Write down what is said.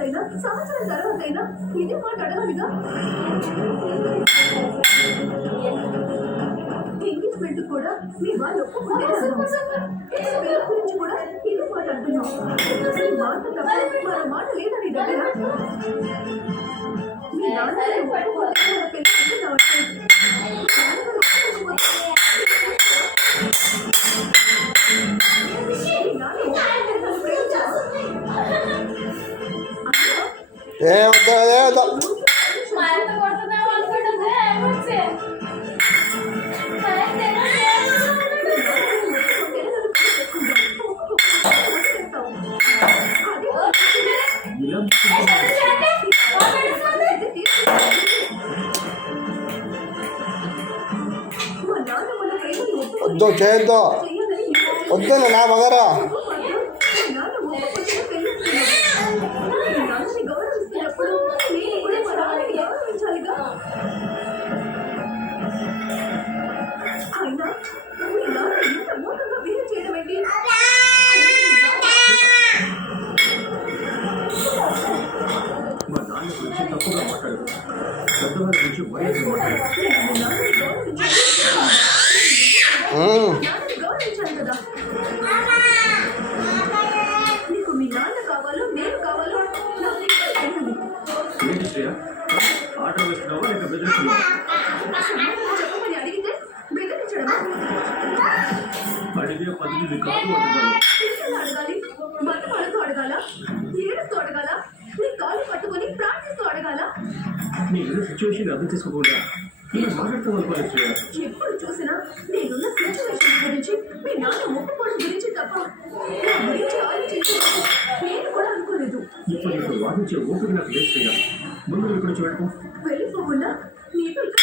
తర్వాతైనా సంవత్సరం తర్వాతైనా ఇదే మాట అడగాలిగా. ఎంగేజ్మెంట్ కూడా మీ వాళ్ళు ఒప్పుకుంటే గురించి కూడా ఇదే మాట అంటున్నాం. ఈ మాట తప్ప మన మాట లేదని దగ్గర మీ నాన్న వద్దు చేయొద్దు, వద్దు నా మగరా. తప్పుగా మాట్లాడదు, పెద్దవారి గురించి వయసు మాట్లాడదు. నీకు మీ నాన్న కావాలో నేను కావాలో ఏంటి శ్రేయ, ఆట వేస్తున్నావా లేక బెదిరిస్తున్నావా? చెప్పమని అడిగితే బెదిరించడమా? అడిగే పద్ధతి కాదు అంటున్నాను. అడగాలి, బతుమాలతో అడగాల, ఏడుస్తూ అడగాల, నీ కాళ్ళు పట్టుకొని ప్రార్థిస్తూ అడగాల. నీ ఏదో సిచ్యువేషన్ అర్థం చేసుకోకుండా నేను మాట్లాడతాం అనుకోలేదు శ్రేయ. ఎప్పుడు చూసినా నేనున్న సిచ్యువేషన్ గురించి మీ నాన్న ఒప్పుకోవడం గురించి తప్ప నా గురించి ఆలోచించి నేను కూడా అనుకోలేదు. ఇప్పుడు నీకు వాదించే ఓపిక నాకు లేదు శ్రేయ. ముందు ఇక్కడ చూడటం వెళ్ళిపోకుండా నీతో ఇక్కడ